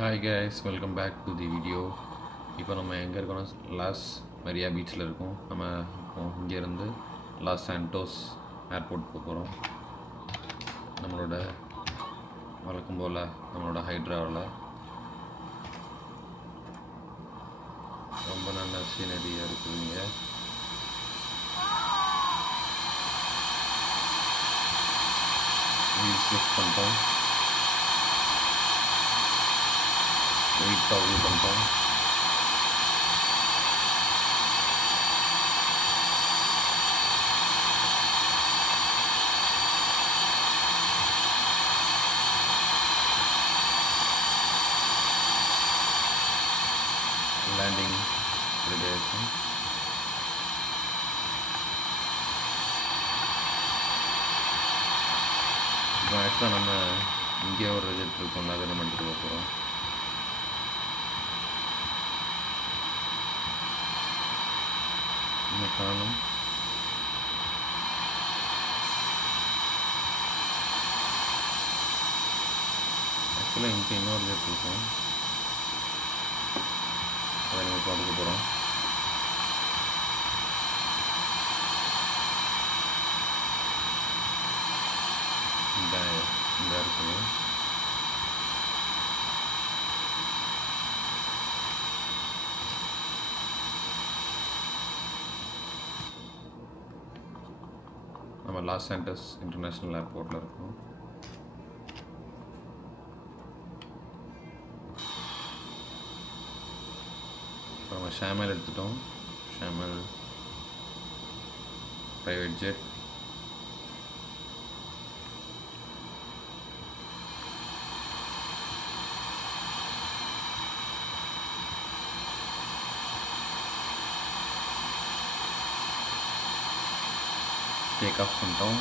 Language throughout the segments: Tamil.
Hi guys, welcome back to the video. இப்போ நம்ம எங்கே இருக்கோம்னா லாஸ் மரியா பீச்சில் இருக்கோம். நம்ம இப்போ இங்கேருந்து லாஸ் சாண்டோஸ் ஏர்போர்ட் போக போகிறோம். நம்மளோட வழக்கம் போல் நம்மளோட ஹைட்ராவில் ரொம்ப நல்ல சீனரியாக இருக்குதுங்க. வீல்ஸ் லிஃப்ட் பண்ணிட்டோம், வெயிட் டாகிள் பண்ணிட்டோம். லேண்டிங் ரெடி ஆகிடுச்சு. இப்போ ஆக்சுவலாக நம்ம இங்கே ஒரு ரிஜெக்ட் இருக்கோம்ல, அதை நம்ம எடுத்துகிட்டு போக போகிறோம். இன்னும் காணும். ஆக்சுவலாக இங்கே இன்னொரு ரிஜெக்ட் இருக்கும், அதை நம்ம இப்போ எடுக்க போகிறோம். இந்த இருக்குது. நம்ம லாஸ் சாண்டோஸ் இன்டர்நேஷ்னல் ஏர்போர்ட்டில் இருக்கோம். இப்போ நம்ம ஷாமல் எடுத்துட்டோம். Shamal private jet. Take off பண்ணிட்டோம்.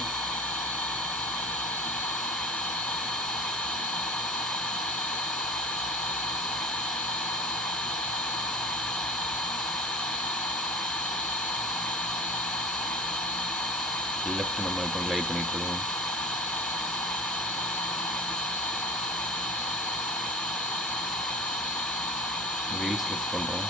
லெஃப்ட் நம்ம இப்போ லைட் பண்ணிட்டுருக்கோம். வீல்ஸ் லிஃப்ட் பண்ணுறோம்.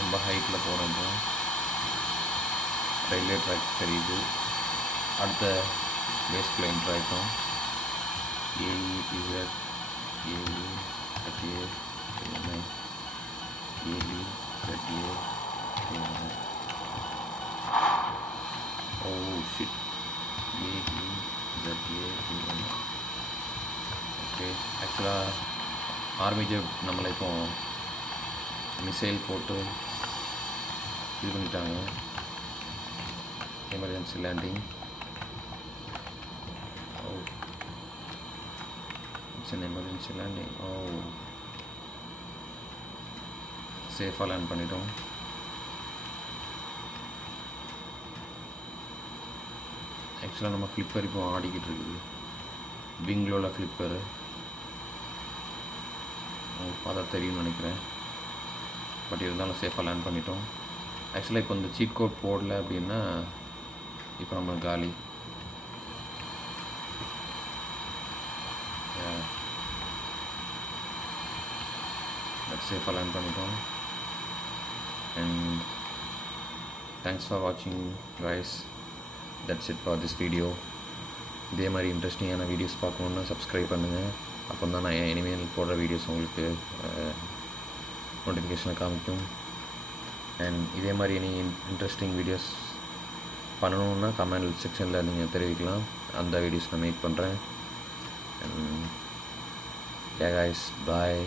ரொம்ப ஹைட்டில் போகிறோம். இப்போ ரயில்வே ட்ராக் தெரியுது. அடுத்த பேஸ்குள்ளே என்ட்ரு ஆகிட்டோம். ஏஇஇசட் ஏஇ38 ஏஇ38 ஓ ஷிட் ஏஇஇசட் ஓகே. ஆக்சுவலாக ஆர்மி ஜெட் நம்மளை இப்போ மிசைல் போட்டு இது பண்ணிட்டாங்க. Emergency landing. Oh it's an emergency landing. Oh சேஃபாக லேண்ட் பண்ணிட்டோம். ஆக்சுவலாக நம்ம ஃப்ளிப்பர் இப்போ ஆடிக்கிட்டு இருக்குது. விங்கில் உள்ள ஃப்ளிப்பரு உங்களுக்கு பார்த்தா தெரியும்னு நினைக்கிறேன். பட் இருந்தாலும் சேஃபாக லேண்ட் பண்ணிட்டோம். ஆக்சுவலாக இப்போ இந்த சீட் கோட் போடல அப்படின்னா இப்போ நம்ம காலி. சேஃபாக லேண்ட் பண்ணிட்டோம். அண்ட் தேங்க்ஸ் ஃபார் வாட்சிங் guys. That's it for this video. இதே மாதிரி இன்ட்ரெஸ்டிங்கான வீடியோஸ் பார்க்கணுன்னா சப்ஸ்கிரைப் பண்ணுங்கள். அப்போ தான் நான் இனிமேல் போடுற வீடியோஸ் உங்களுக்கு நோட்டிஃபிகேஷனை காமிக்கும். அண்ட் இதே மாதிரி இனி இன்ட்ரெஸ்டிங் வீடியோஸ் பண்ணணுன்னா கமெண்ட் செக்ஷனில் நீங்கள் தெரிவிக்கலாம். அந்த வீடியோஸ் நான் மேக் பண்ணுறேன். And yeah guys, bye.